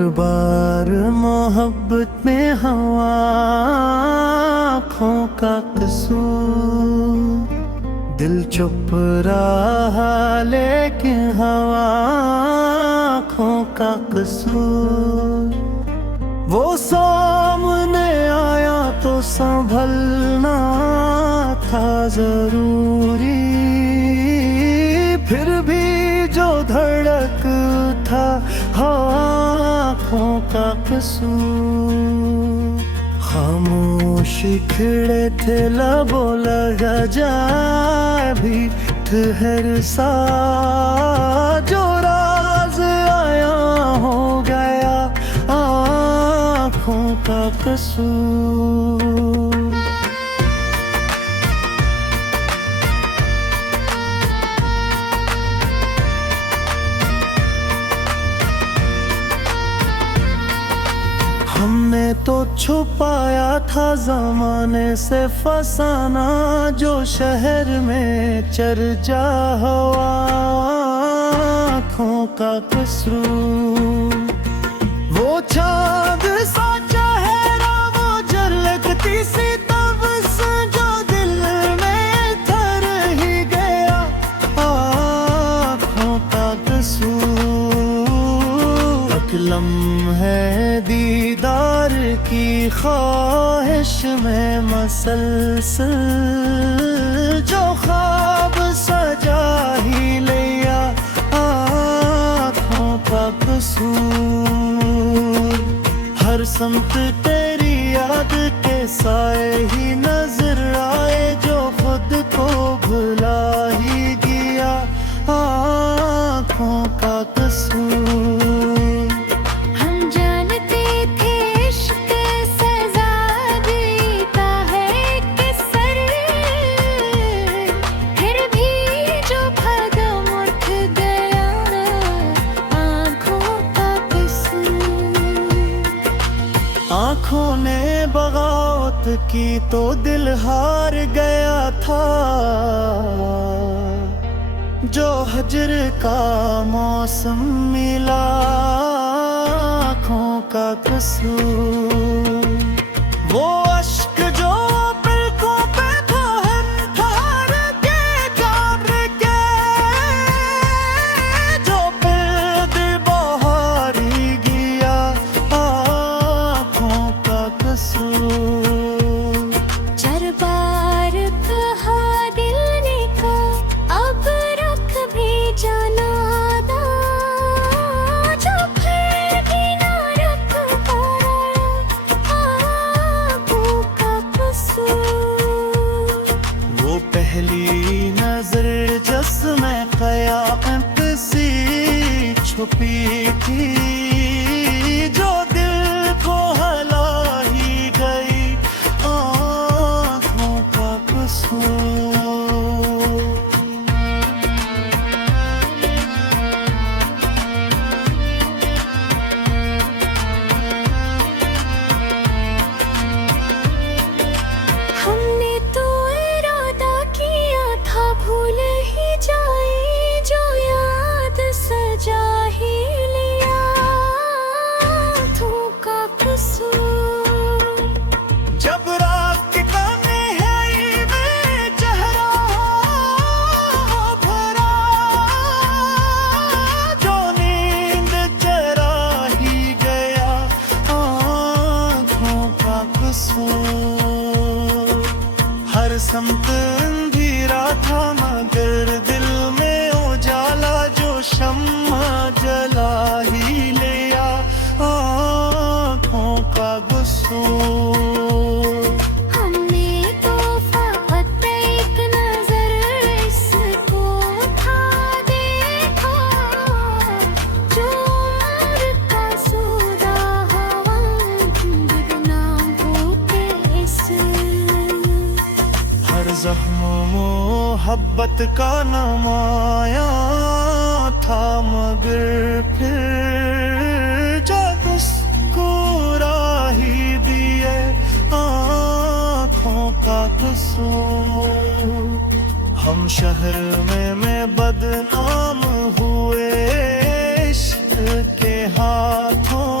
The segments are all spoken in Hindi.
हर बार मोहब्बत में हवा आँखों का कसूर, दिल चुप रहा लेकिन हवा आँखों का कसूर। वो सामने आया तो संभलना था जरूरी, फिर भी जो धड़क था आँखों का कसूर। खामोश खिड़े थे लबों लगा जाए भी ठहर सा, जो राज आया हो गया आँखों का कसूर। हमने तो छुपाया था ज़माने से फसाना, जो शहर में चर्चा हवा आँखों का कसूर। वो चाँद सा चेहरा वो झलकती सी तब से जो दिल में ठहर ही गया आँखों का कसूर। लम्हे दीदार की ख्वाहिश में मसलसल जो ख्वाब सजा ही लिया आँखों का कसूर। हर समत तेरी याद के साए ही नजर आए, जो खुद को भुला ही गया आँखों का कसूर। आँखों ने बगावत की तो दिल हार गया था, जो हजर का मौसम मिला आँखों का कसूर। वो अश्क जो पलकों पे ठहर के काबरे के, जो फिर बहार ही गया आँखों का कसूर। चरबार कहा दिल ने का अब रख भी जाना दा, जो फिर भी ना रख पाया आँखों का कसूर। वो पहली नजर जिसमें क़यामत सी छुपी थी, जो दिल को हला ही गई आँखों का कसूर। हमने तो इरादा किया था भूल ही जाए, जो याद सजा ही लिया आँखों का कसूर। जब रात के तन्हाई में चेहरा भरा, जो नींद चरा ही गया आँखों का कसूर। हर समत अंधेरा था मगर दिल में उजाला, जो शम्मा जला ही लिया आँखों का कसूर। हमने तो फकत एक नजर इसको था देखा, जो उम्र का सौदा हवा बिना भूखे से। हर ज़ख्म मोहब्बत का नमाया था मगर फिर जब मुस्कुरा ही दिए आँखों का कसूर। हम शहर में बदनाम हुए इश्क के हाथों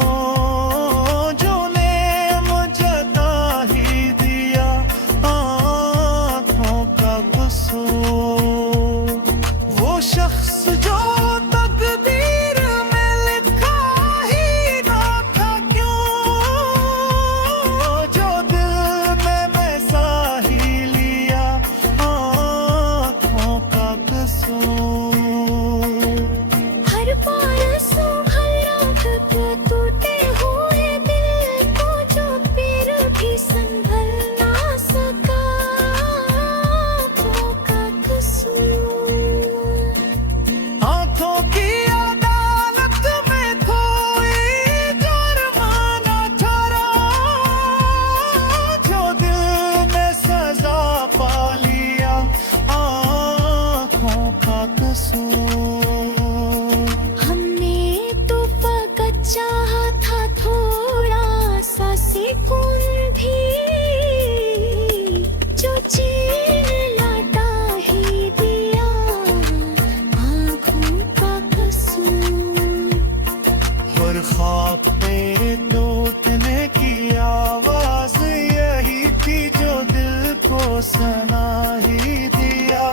इतना ही दिया,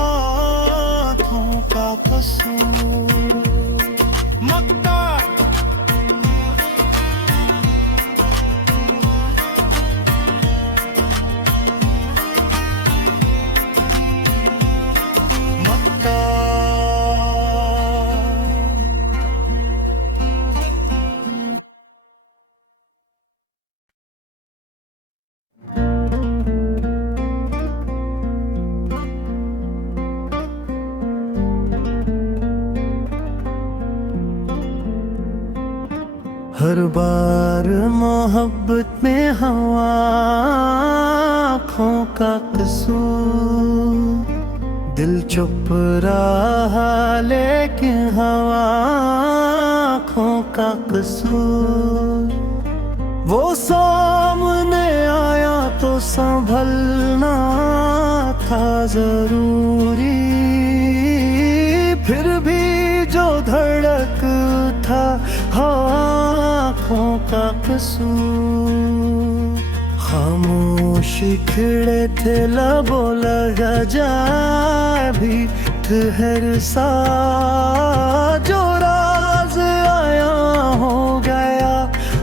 आँखों का कसूर। मक्ता हर बार मोहब्बत में हवा, आँखों का कसूर। दिल चुप रहा लेकिन हवा, आँखों का कसूर। वो सामने आया तो संभलना था जरूरी, फिर भी जो धड़क था आँखों का कसूर। खामोश खिड़े थे लबों लगा जा भी ठहर सा, जो राज आया हो गया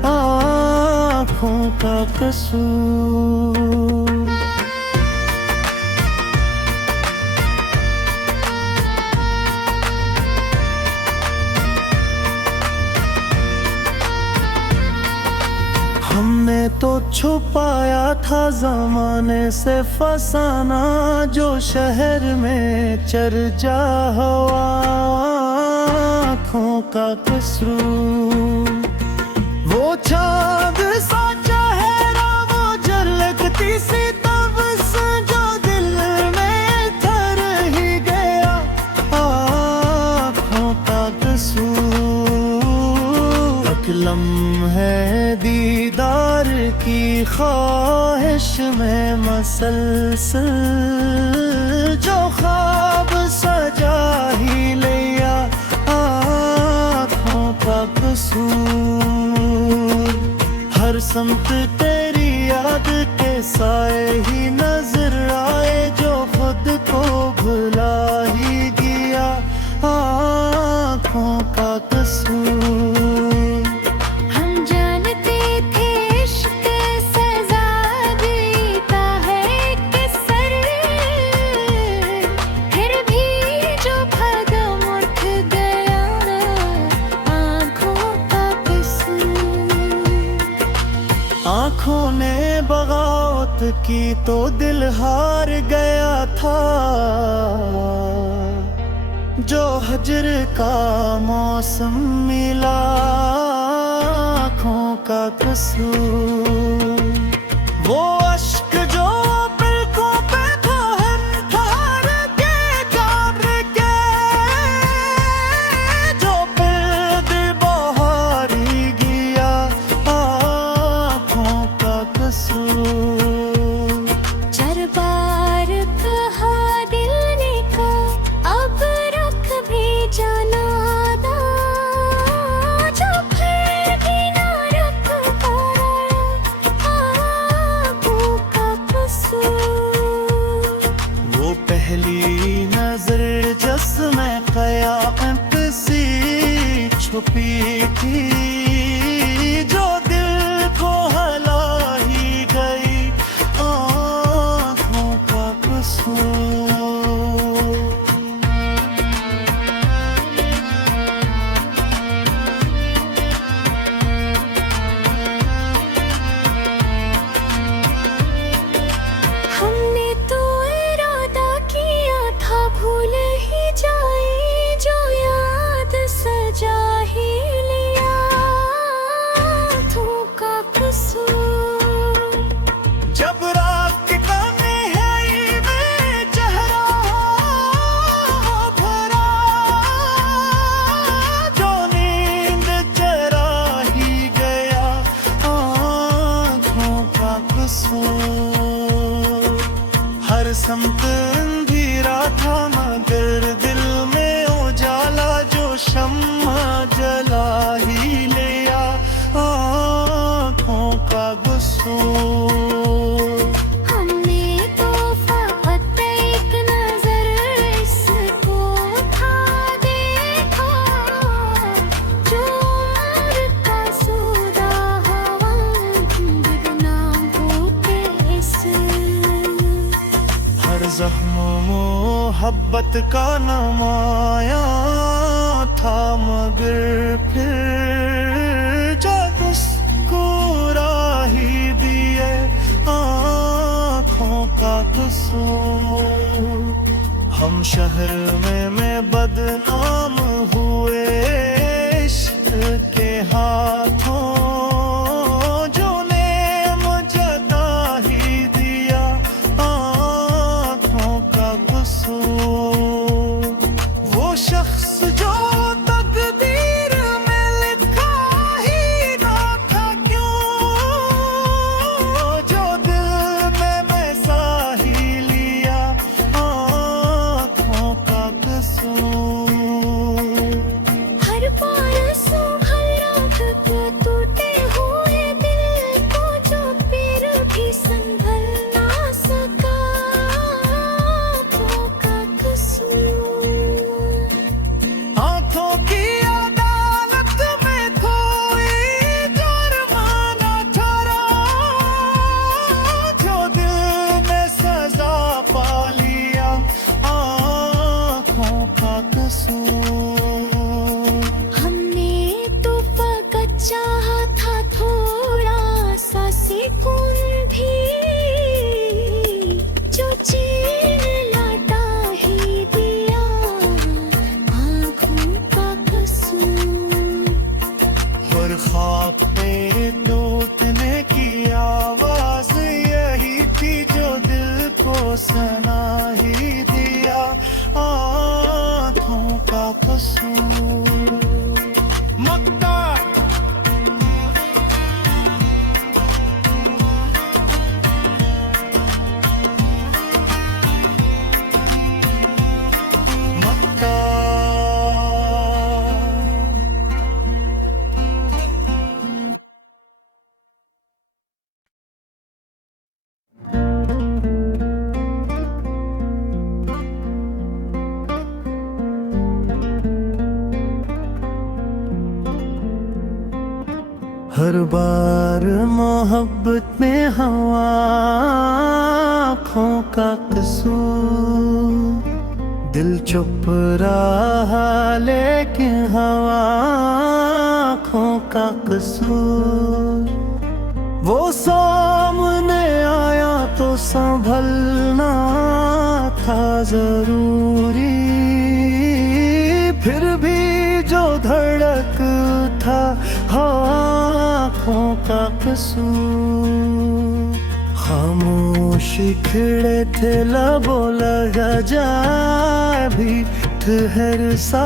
आँखों का कसूर। हमने तो छुपाया था ज़माने से फसाना, जो शहर में चर्चा हवा, आँखों का कसूर। वो चाँद सा चेहरा, वो झलकती सी तबस, जो दिल में ठहर ही गया, आँखों का कसूर। लम्हे दीदार की ख्वाहिश में मसलसल, जो ख्वाब सजा ही लिया, आँखों का कसूर। हर समत तेरी याद के साए ही नजर आए, जो खुद को भुला ही गया, आँखों का कसूर। आँखों ने बगावत की तो दिल हार गया था, जो हजर का मौसम मिला, आँखों का कसूर। वो अश्क जो पलकों पे ठहर के काबरे के, जो फिर बहार ही गया, आँखों का कसूर। चरबार कहा दिल ने का, अब रख भी जाना दा, जो फिर भी ना रख पाया, आँखों का कसूर। वो पहली नजर जिसमें क़यामत सी छुपी थी, जो दिल को हला ही गई, आँखों का कसूर। हमने तो इरादा किया था भूल ही जाए, जो याद सजा ही लिया, आँखों का कसूर। जब रात के तन्हाई में चेहरा भरा, जो नींद चरा ही गया, आँखों का कसूर। हर समत अंधेरा था मगर दिल में उजाला, जो शम्मा जला ही लिया, आँखों का कसूर। हमने तोहफा जख्म मोहब्बत का नमाया था, मगर फिर जब मुस्कुराही दिए आँखों का कसूर। हम शहर में बदनाम हुए इश्क के हाथों, जो ने मुझे ही दिया आँखों का कसूर। वो शख्स जो तकदीर में लिखा ही ना था क्यों, जो दिल में मैं सा ही लिया आँखों का कसूर। हर बार सुबह रात को टूटे हुए दिल को जो फिर भी संभल ना सका, आँखों का कसूर। आँखों की अदालत में कोई जुर्माना ठहरा, जो दिल में सजा पा लिया आँखों का कसूर। हमने तो फकत चाहा था थोड़ा सा सुकून भी, जो चैन लौटा ही दिया आँखों का कसूर। और ख्वाब पे टूटने की आवाज यही थी, जो दिल को सुना ही दिया आँखों का कसूर। मक्ता हर बार मोहब्बत में हवा आँखों का कसूर। दिल चुप रहा लेकिन हवा आँखों का कसूर। वो सामने आया तो संभलना था जरूरी, फिर भी जो धड़क था आँखों का कसूर। खामोश खिड़े थे लबों लगा जाए भी ठहर सा,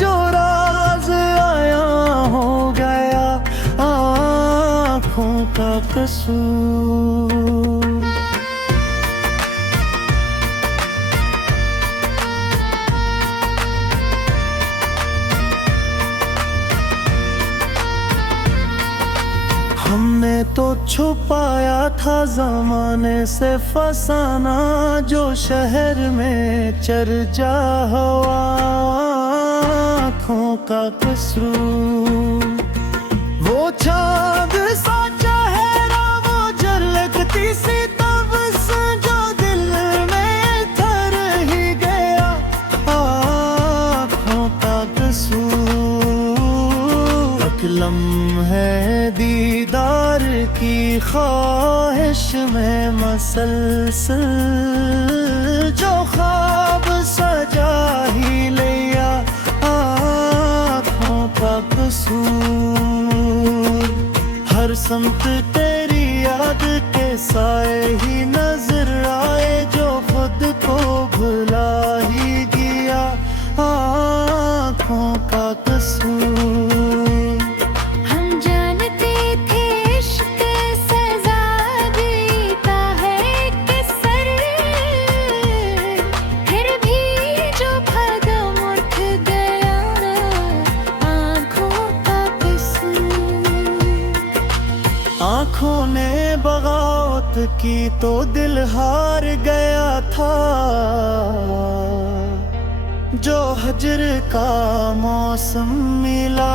जो राज आया हो गया आँखों का कसूर। हमने तो छुपाया था ज़माने से फसाना, जो शहर में चर्चा हवा आँखों का कसूर। वो चाँद सा चेहरा वो झलकती सी तब से, जो दिल में ठहर ही गया आँखों का कसूर। एक लम्हे दीदार की ख्वाहिश में मसलसल, जो ख्वाब सजा ही लिया आँखों का कसूर। हर समत तेरी याद के साए ही नजर आए, जो खुद को भुला ही गया आँखों का कसूर। हम जानते थे इश्क सजा देता है किसर, फिर भी जो कदम उठ गया आँखों का कसूर। आँखों ने बगावत की तो दिल हार गया था, जो हजर का मौसम मिला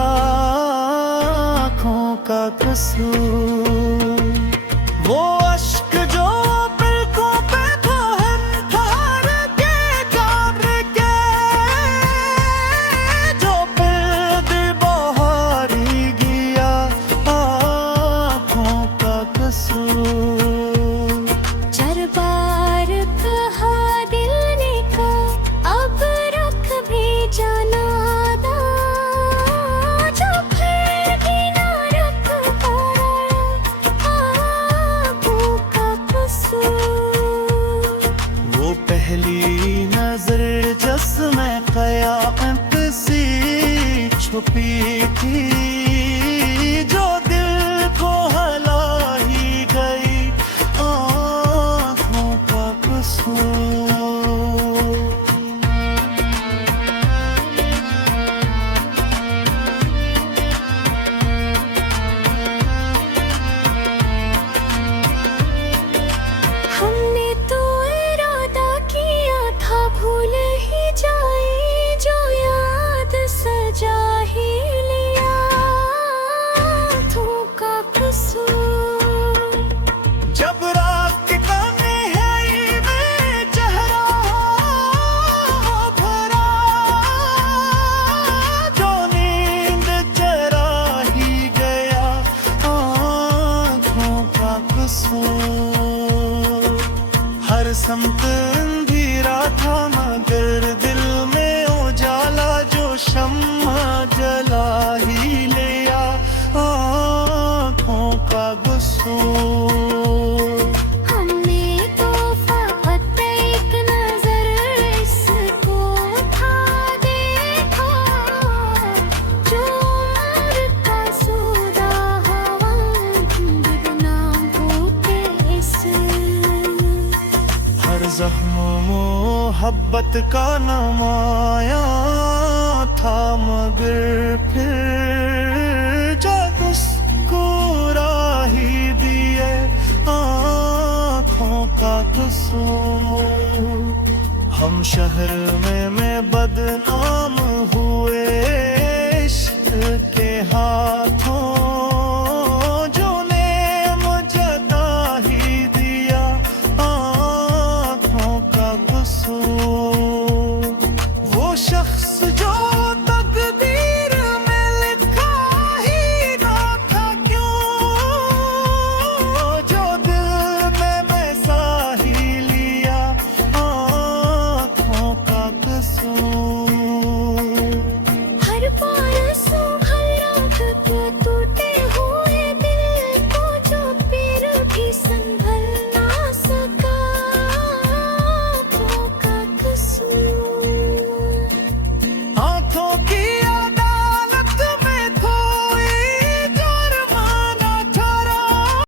आँखों का कसूर। वो अश्क जो पलकों पे था छुपी थी, जो दिल को हला ही गई, आँखों का कसूर। हमने तो इरादा किया था भूल ही जाए, जो याद सजा ही लिया, तू का कसूर। जब रात के तन्हाई में चेहरा भरा, जो नींद चरा ही गया, आँखों का कसूर। हर समत अंधेरा था मगर दिल में उजाला, जो शम्मा जला ही लिया, आँखों का कसूर। हमने तो फकत एक नजर इसको था देखा, जो उम्र का सूदा हवा बिना भूखे इस। हर जख्म मोहब्बत का नमाया था मगर फिर जब मुस्कुरा ही दिए, आँखों का कसूर। हम शहर में मैं बदनाम